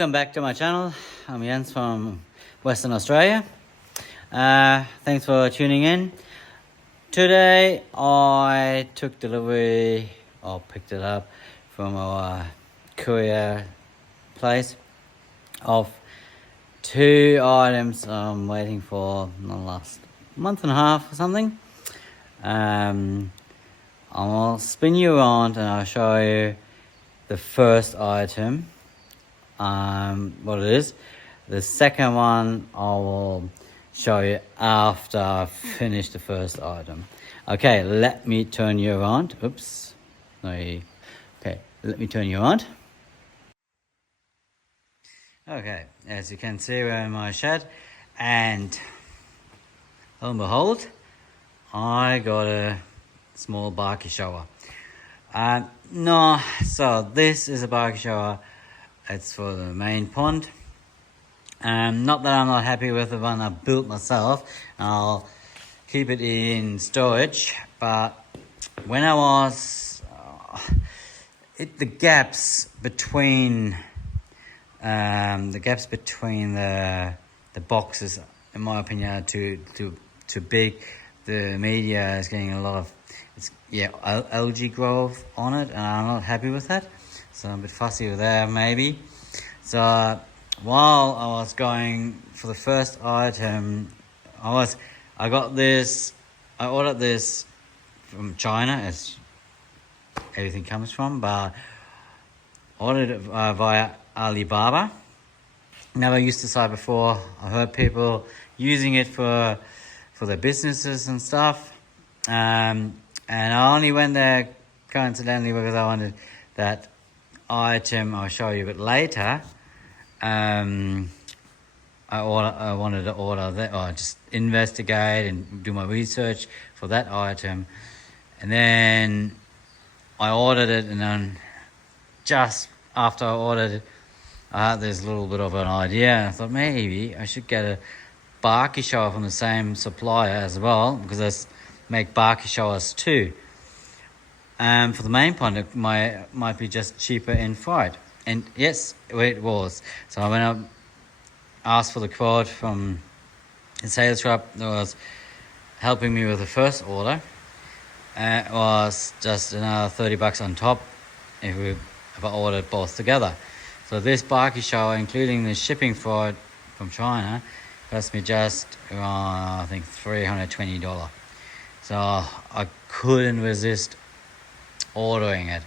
Welcome back to my channel. I'm Jens from Western Australia. Thanks for tuning in. Today I took delivery or picked it up from our courier place of 2 items I'm waiting for in the last month and a half or something. I'll spin you around and I'll show you the first item, what it is. The second one I will show you after I finish the first item. Okay, let me turn you around. Oops. No. Okay, let me turn you around. Okay, as you can see, we're in my shed, and lo and behold, I got a small barky shower. So this is a barky shower. It's for the main pond. Not that I'm not happy with the one I built myself. I'll keep it in storage, but when I was the gaps between the boxes, in my opinion, are too big. The media is getting a lot of algae growth on it, and I'm not happy with that. So I'm a bit fussy with that, maybe. So while I was going for the first item, I ordered this from China, as everything comes from, but I ordered it via Alibaba. Never used the site before. I heard people using it for their businesses and stuff, and I only went there coincidentally because I wanted that item I'll show you a bit later. I wanted to order that, or just investigate and do my research for that item, and then I ordered it, and then just after I ordered it, I had this little bit of an idea, and I thought maybe I should get a barky shower from the same supplier as well, because they make barky showers too. For the main pond, it might be just cheaper in freight. And yes, it was. So when I asked for the quote from the sales rep that was helping me with the first order, it was just another $30 on top if I ordered both together. So this barky shower, including the shipping freight from China, cost me just I think $320. So I couldn't resist ordering it,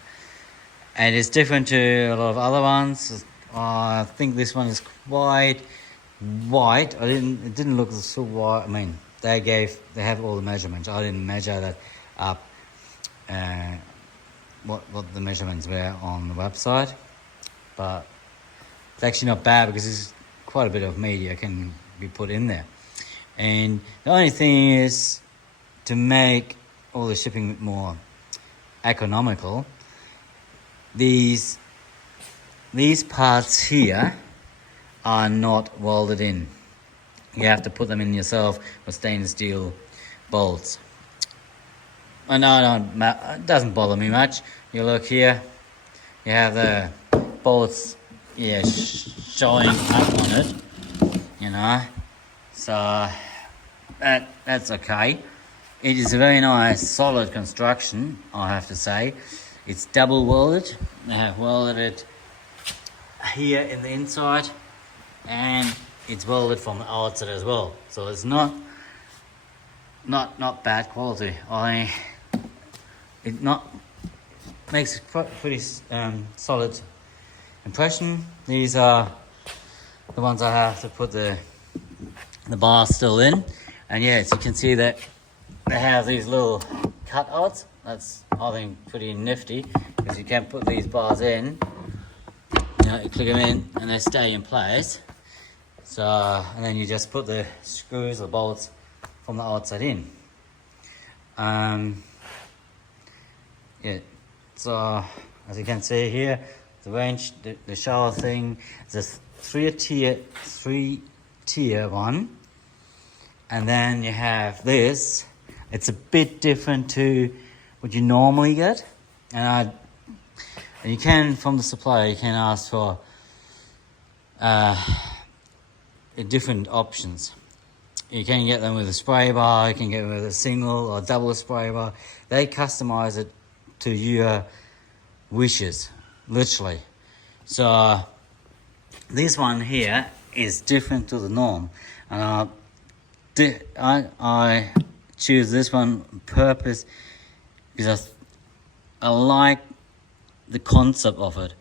and it's different to a lot of other ones. I think this one is quite white. It didn't look so white. I mean, they have all the measurements. I didn't measure that up, what the measurements were on the website, but it's actually not bad because there's quite a bit of media can be put in there. And the only thing is, to make all the shipping more economical, these parts here are not welded in. You have to put them in yourself with stainless steel bolts. And it doesn't bother me much. You look here, you have the bolts showing up on it, so that's okay. It is a very nice solid construction, I have to say. It's double welded. They have welded it here in the inside, and it's welded from the outside as well. So it's not bad quality. It makes a pretty solid impression. These are the ones I have to put the bar still in, and yes, you can see that they have these little cutouts. That's, I think, pretty nifty, because you can put these bars in, you click them in and they stay in place. So, and then you just put the screws or bolts from the outside in. So as you can see here, the range, the shower thing, is a three-tier one, and then you have this. It's a bit different to what you normally get, and you can, from the supplier, you can ask for different options. You can get them with a spray bar, you can get them with a single or double spray bar. They customize it to your wishes, literally. So this one here is different to the norm. And I choose this one on purpose because I like the concept of it.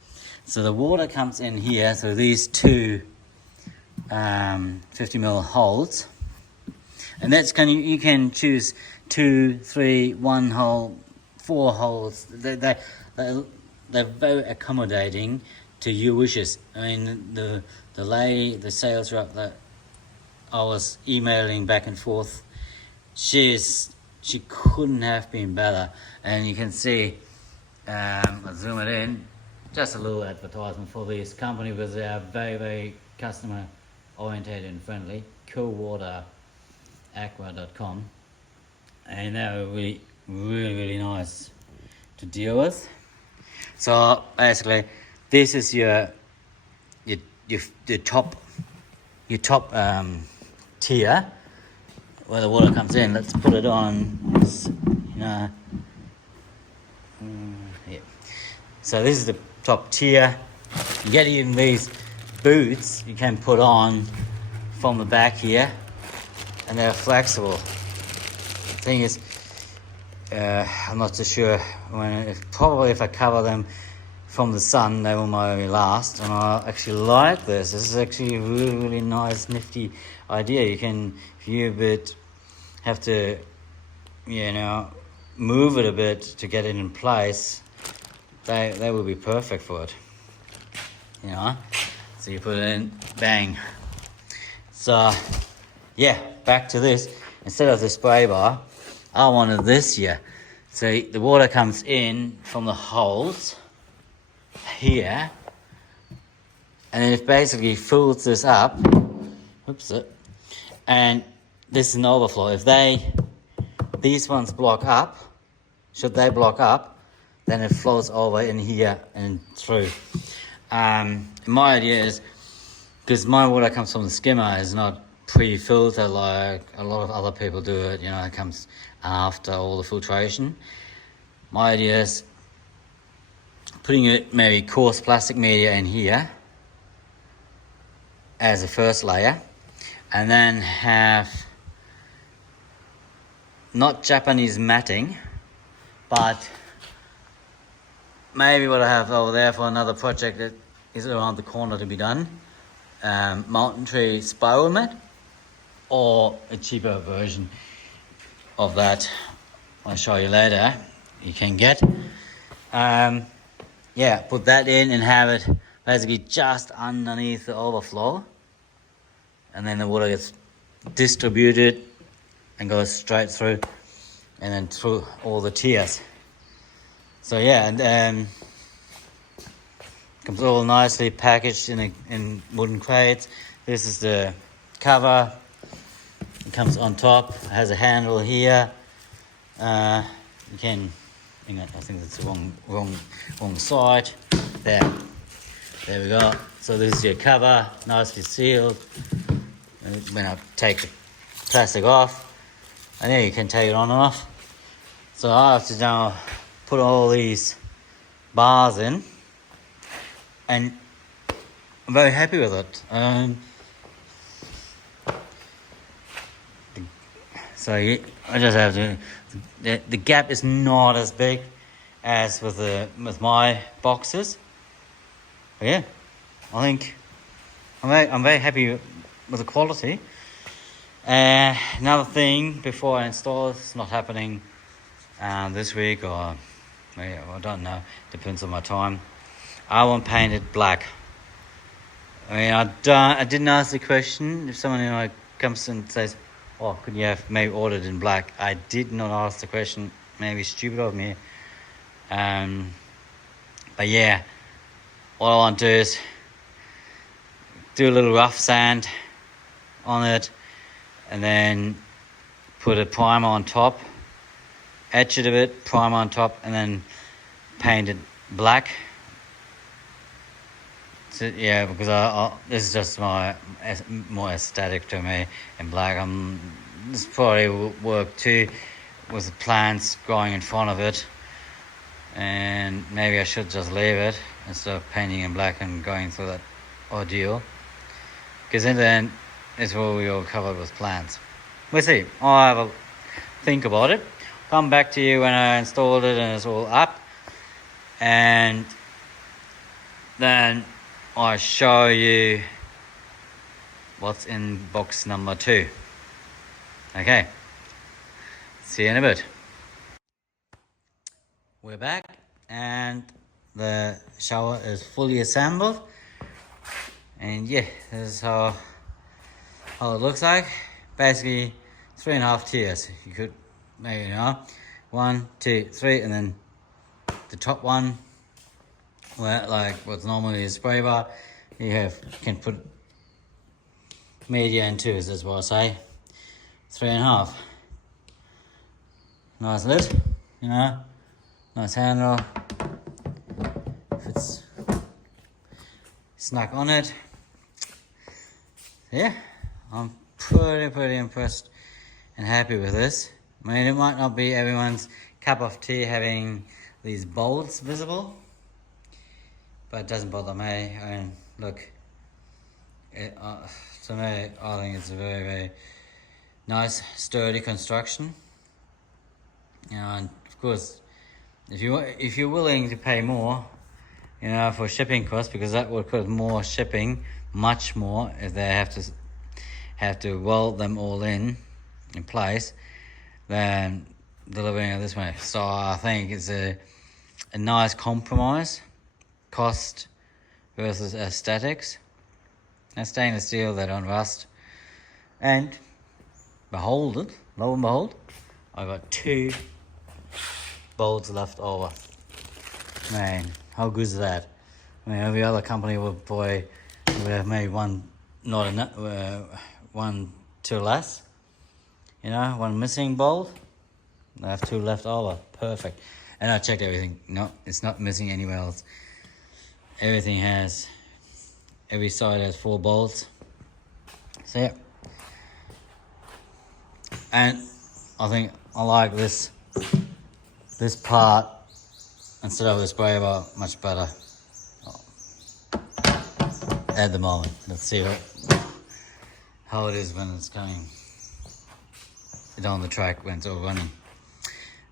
So the water comes in here, so these two 50ml holes, and that's you can choose 2, 3, 1 hole, 4 holes. They're very accommodating to your wishes. I mean, the sales rep that I was emailing back and forth, she couldn't have been better. And you can see, I'll zoom it in, just a little advertisement for this company because they are very, very customer oriented and friendly. coolwateraqua.com, and they were really, really, really nice to deal with. So basically, this is your top tier where the water comes in. Let's put it on. Yeah. So this is the top tier. You get even these boots you can put on from the back here, and they're flexible. The thing is, I'm not too sure probably if I cover them from the sun, they will maybe last. And I actually like this. This is actually a really, really nice, nifty idea. You can, if you have to, move it a bit to get it in place, they will be perfect for it. So you put it in, bang. So yeah, back to this. Instead of the spray bar, I wanted this here. So the water comes in from the holes here, and then it basically fills this up. And this is an overflow. If these ones block up, should they block up, then it flows over in here and through. My idea is, because my water comes from the skimmer, is not pre-filtered like a lot of other people do it. It comes after all the filtration. My idea is putting maybe coarse plastic media in here as a first layer, and then have not Japanese matting, but maybe what I have over there for another project that is around the corner to be done, mountain tree spiral mat, or a cheaper version of that I'll show you later you can get. Put that in and have it basically just underneath the overflow, and then the water gets distributed and goes straight through, and then through all the tiers. So and comes all nicely packaged in wooden crates. This is the cover. It comes on top. It has a handle here. You can. I think it's the wrong side. There we go. So this is your cover, nicely sealed. When I take the plastic off, and then you can take it on and off. So I have to now put all these bars in, and I'm very happy with it. So I just have to. The gap is not as big as with my boxes. But yeah, I think I'm very happy with the quality. Another thing before I install, it's not happening this week, or maybe, I don't know, depends on my time. I want painted black. I mean, I didn't ask the question. If someone comes and says, "Oh, could you have maybe ordered in black?" I did not ask the question. Maybe stupid of me. But yeah, what I want to do is do a little rough sand on it, and then put a primer on top, etch it a bit, primer on top, and then paint it black. yeah, because this is just more aesthetic to me in black. This probably will work too with the plants growing in front of it, and maybe I should just leave it instead of painting in black and going through that ordeal, because in the end it's what we all covered with plants. We'll see. I'll have a think about it, come back to you when I installed it and it's all up, and then I'll show you what's in box number 2. Okay, see you in a bit. We're back and the shower is fully assembled, and yeah, this is how it looks like. Basically 3.5 tiers. You could maybe, 1, 2, 3, and then the top one where like what's normally a spray bar, you can put media into, is this what I say. 3.5. Nice lid, nice handle. Fits snug on it. Yeah, I'm pretty impressed and happy with this. I mean, it might not be everyone's cup of tea having these bolts visible, but it doesn't bother me. I mean, look, to me, I think it's a very nice, sturdy construction. And of course, if you're willing to pay more, for shipping costs, because that would cost more shipping, much more, if they have to weld them all in place, than delivering it this way. So I think it's a nice compromise, cost versus aesthetics. And stainless steel, they don't rust. And lo and behold, I got 2 bolts left over. Man, how good is that? I mean, every other company would have made one, not enough, one too less. One missing bolt. I have 2 left over. Perfect. And I checked everything. No, it's not missing anywhere else. Every side has 4 bolts. So yeah. And I think I like this part instead of the spray bar much better at the moment. Let's see how it is when it's coming down the track, when it's all running.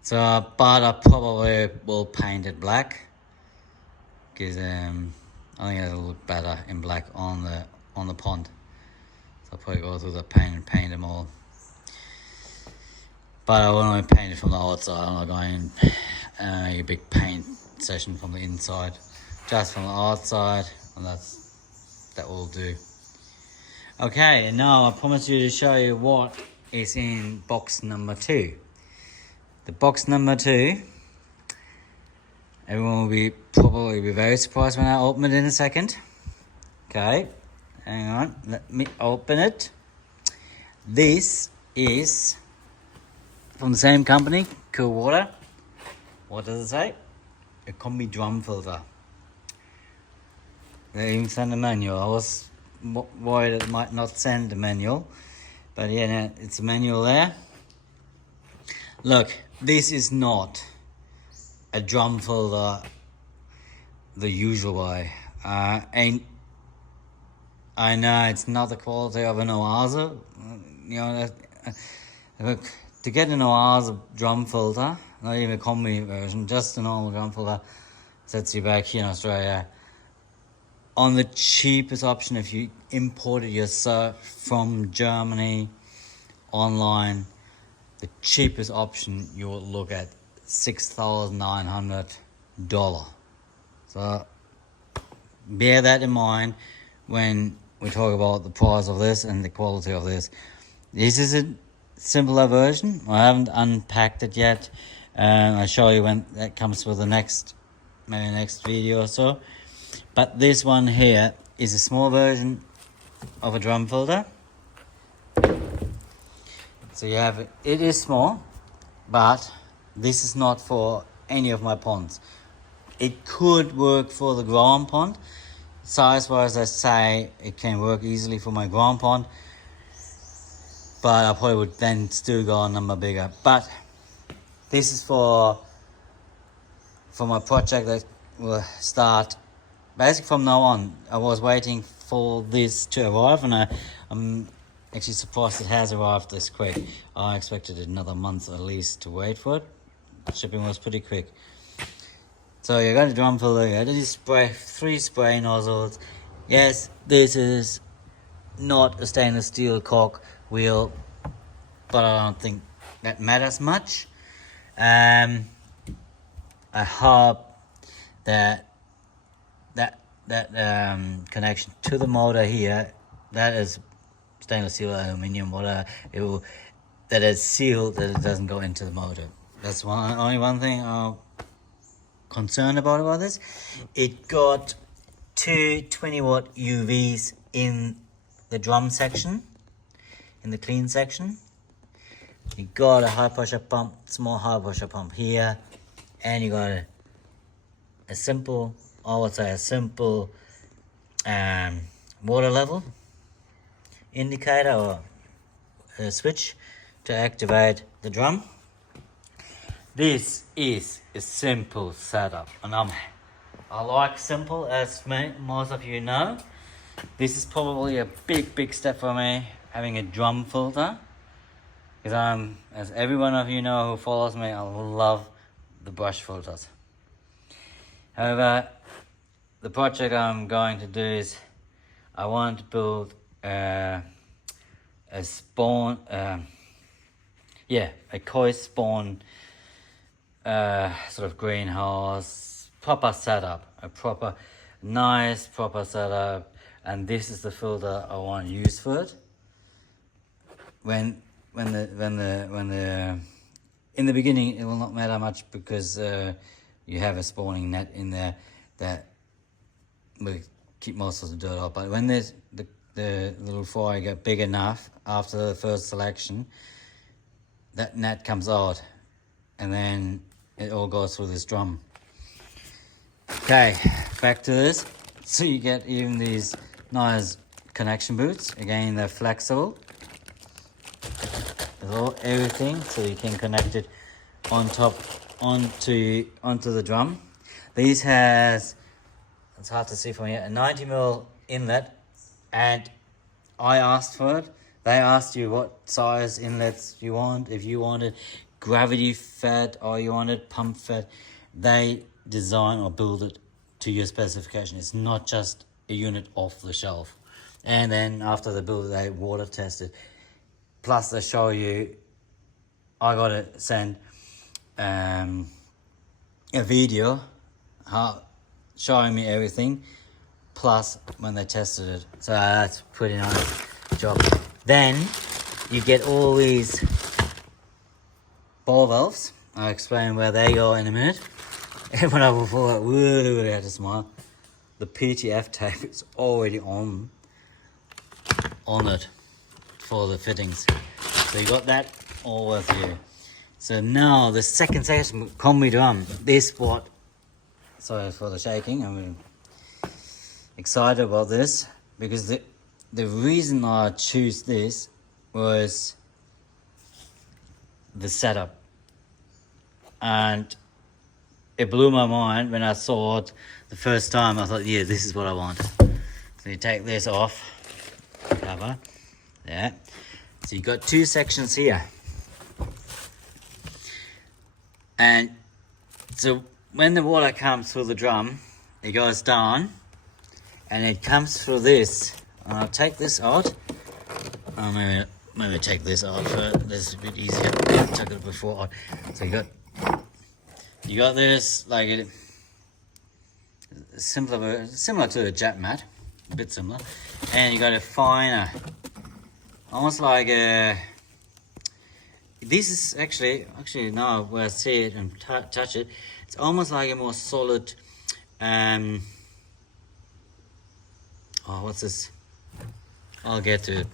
So, but I probably will paint it black, because I think it'll look better in black on the pond. So I'll probably go through the paint and paint them all. But I will only paint it from the outside. I'm not going a big paint session from the inside, just from the outside, and that will do. Okay, and now I promise you to show you what is in box number 2. The box number 2, everyone will probably be very surprised when I open it in a second. Okay, hang on, let me open it. This is from the same company, Cool Water. What does it say? A combi drum filter. They even send a manual. I was worried it might not send a manual, but yeah, no, it's a manual there. Look, this is not a drum filter the usual way. And I know it's not the quality of an Oasa. Look, to get an Oasa drum filter, not even a combi version, just a normal drum filter, sets you back here in Australia on the cheapest option. If you import it yourself from Germany online, the cheapest option you will look at $6,900. So bear that in mind when we talk about the price of this and the quality of this. This is a simpler version. I haven't unpacked it yet. I'll show you when that comes with the next video or so. But this one here is a small version of a drum filter. So you have it is small, but this is not for any of my ponds. It could work for the ground pond. size-wise, I say it can work easily for my ground pond, but I probably would then still go a number bigger. But this is for my project that will start basically from now on. I was waiting for this to arrive, and I'm actually surprised it has arrived this quick. I expected another month at least to wait for it. Shipping was pretty quick. So you got a drum filter, you got these 3 spray nozzles. Yes, this is not a stainless steel cork wheel, but I don't think that matters much. I hope that connection to the motor here, that is stainless steel, aluminium, whatever, that is sealed, that it doesn't go into the motor. That's only one thing I'm concerned about this. It got 2 20-watt UVs in the drum section, in the clean section. You got a high pressure pump, small high pressure pump here, and you got a simple, I would say a simple water level indicator or a switch to activate the drum. This is a simple setup, and I like simple, as most of you know. This is probably a big step for me, having a drum filter, because as every one of you know who follows me, I love the brush filters. However, the project I'm going to do is I want to build a koi spawn sort of greenhouse, proper setup, a proper nice proper setup, and this is the filter I want to use for it. When the in the beginning it will not matter much, because you have a spawning net in there that will keep most of the dirt off. But when there's the little fry get big enough after the first selection, that net comes out, and then it all goes through this drum. Okay, back to this. So you get even these nice connection boots. Again, they're flexible. There's everything, so you can connect it on top onto the drum. These has, it's hard to see from here, a 90mm inlet, and I asked for it. They asked you what size inlets you want, if you wanted gravity fed or you wanted pump fed. They design or build it to your specification. It's not just a unit off the shelf. And then after the build, they water test it. Plus they show you, I gotta send a video showing me everything, plus when they tested it. So that's pretty nice job. Then you get all these ball valves. I'll explain where they go in a minute. And when I thought, really had to smile, the PTF tape is already on it for the fittings. So you got that all with you. So now the second section, combi drum. This what, sorry for the shaking, I'm excited about this, because the reason I choose this was the setup, and it blew my mind when I saw it the first time. I thought, yeah, this is what I want. So you take this off, cover, yeah. So you got 2 sections here, and so when the water comes through the drum, it goes down, and it comes through this. And I'll take this out. Maybe take this out first. This is a bit easier. I took it before. So you got this, like it similar to a jet mat, a bit similar, and you got a finer, almost like a. This is actually now where I see it and touch it, it's almost like a more solid. What's this? I'll get to it.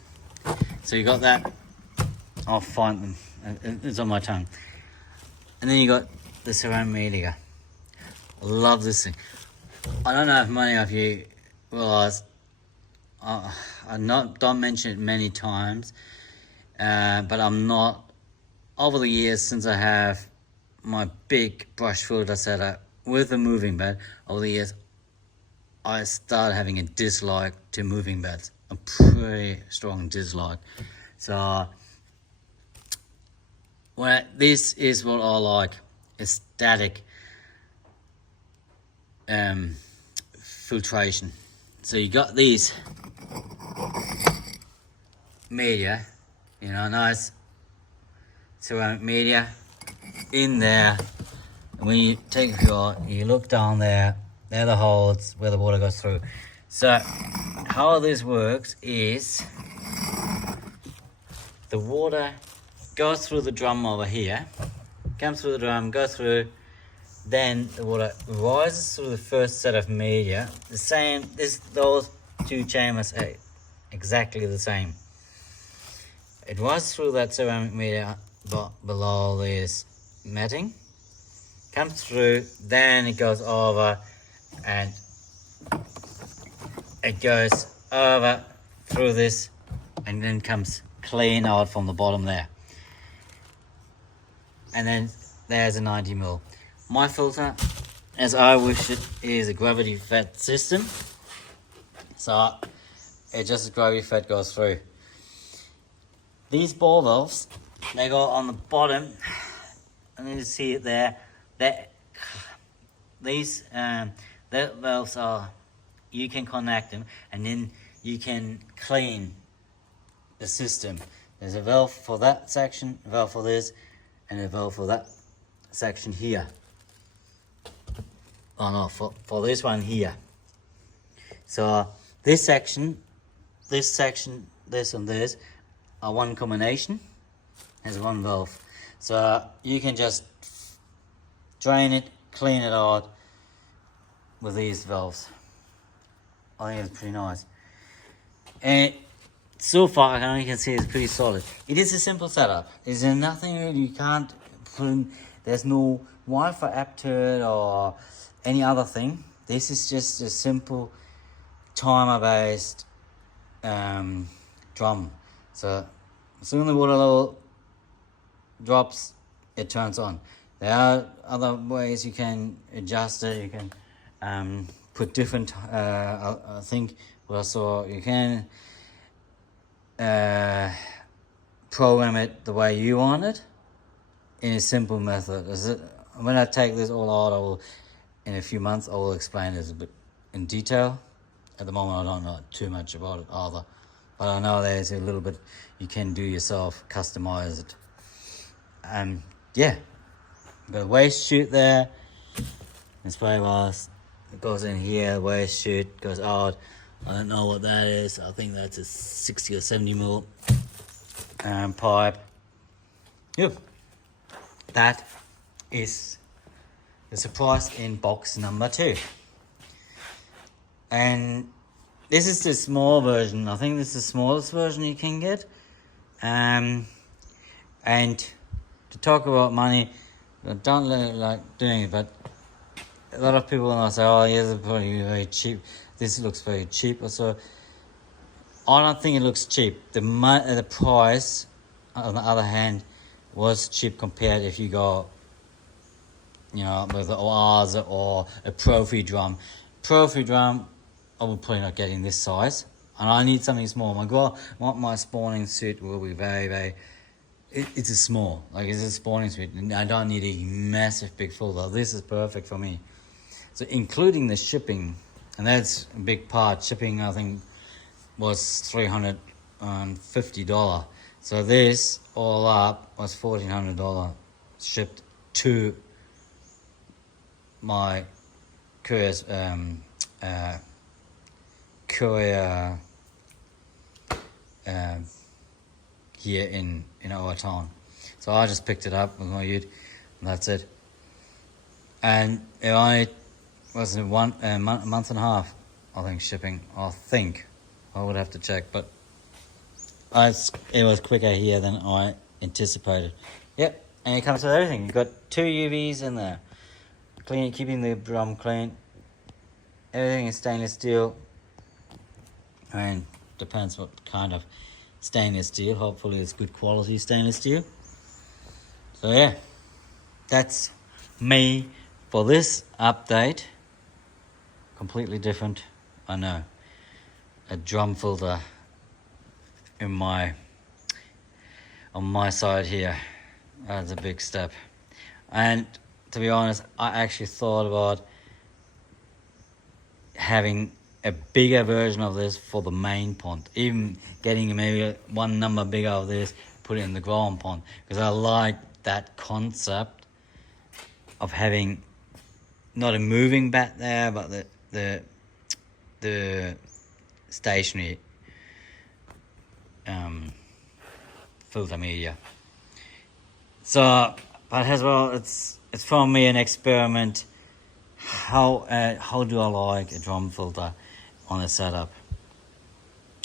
So you got that. I'll find them. It's on my tongue. And then you got the ceramic media. I love this thing. I don't know if many of you realized don't mention it many times, but I'm not. Over the years, since I have my big brush filter setup with a moving bed, over the years, I started having a dislike to moving beds, a pretty strong dislike. So, this is what I like: a static filtration. So you got these media, nice ceramic media in there. And when you take a shot, you look down there, they're the holes where the water goes through. So how this works is the water goes through the drum over here, comes through the drum, goes through, then the water rises through the first set of media. Those two chambers are exactly the same. It rises through that ceramic media below this matting, comes through, then it goes over, and it goes over through this, and then comes clean out from the bottom there. And then there's a 90mm. My filter, as I wish it, is a gravity fed system. So it just gravity fed goes through. These ball valves, they go on the bottom, and you see it there. These valves are, you can connect them, and then you can clean the system. There's a valve for that section, a valve for this, and a valve for that section here. Oh no, for this one here. So this section, this and this are one combination, has one valve. So you can just drain it, clean it out with these valves. I think it's pretty nice. And so far, I can see it's pretty solid. It is a simple setup. Is there nothing really you can't put in? There's no Wi-Fi app to it or any other thing. This is just a simple timer-based drum. So as soon as the water level drops, it turns on. There are other ways you can adjust it. You can put different, I think what I saw, you can program it the way you want it in a simple method. When I take this all out, in a few months I will explain this a bit in detail. At the moment I don't know too much about it either, but I know there's a little bit you can do yourself, customize it. Yeah, got a waste chute there, and spray bars. It goes in here, waste chute goes out. I don't know what that is. I think that's a 60 or 70mm pipe. Yep, that is the surprise in box number 2. And this is the small version. I think this is the smallest version you can get. And to talk about money, I don't like doing it, but a lot of people will say, oh yes, it's probably very cheap. This looks very cheap. So I don't think it looks cheap. The price, on the other hand, was cheap compared if you go, with the Oase or a Profi drum. Profi drum, I will probably not get in this size, and I need something small. My spawning suit will be very, very. It's a small, it's a spawning suit, and I don't need a massive big filter. This is perfect for me. So including the shipping, and that's a big part. Shipping, I think, was $350. So this all up was $1,400 shipped to my courier here in our town. So I just picked it up with my ute, and that's it. And it only was a month and a half, I think, shipping. I would have to check, but it was quicker here than I anticipated. Yep, and it comes with everything. You've got 2 UVs in there, keeping the drum clean. Everything is stainless steel. I mean, depends what kind of stainless steel. Hopefully it's good quality stainless steel. So yeah, that's me for this update. Completely different, I know. A drum filter on my side here. That's a big step. And to be honest, I actually thought about having a bigger version of this for the main pond, even getting maybe one number bigger of this, put it in the ground pond, because I like that concept of having not a moving bat there, but the stationary filter media. So, but as well, it's for me an experiment. How do I like a drum filter on a setup?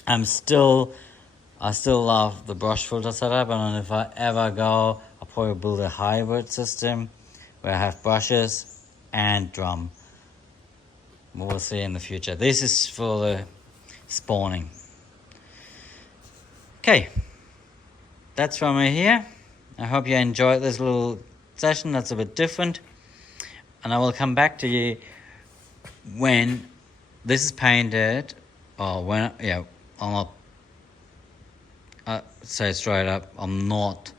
I still love the brush filter setup, and if I ever go, I'll probably build a hybrid system where I have brushes and drum. We'll see in the future. This is for the spawning. Okay, that's from me here. I hope you enjoyed this little session that's a bit different. And I will come back to you when this is painted, or when, yeah, I'm not, say straight up, I'm not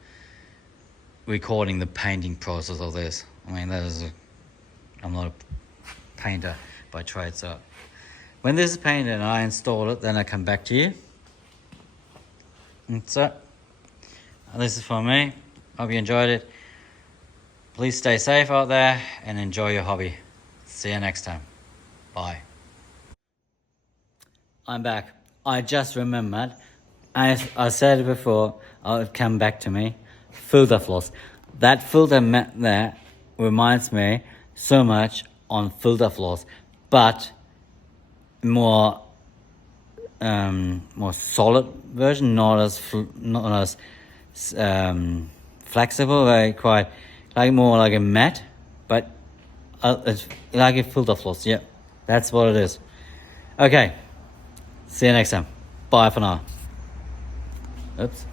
recording the painting process of this. I mean, I'm not a painter by trade, so when this is painted and I install it, then I come back to you. And so, this is for me. Hope you enjoyed it. Please stay safe out there and enjoy your hobby. See you next time. Bye. I'm back. I just remembered, I said it before, it would come back to me. Filter floss. That filter mat there reminds me so much on filter floss, but more solid version, not as flexible, very quite like more like a mat, but it's like a filter floss. Yeah, that's what it is. Okay, see you next time. Bye for now. Oops.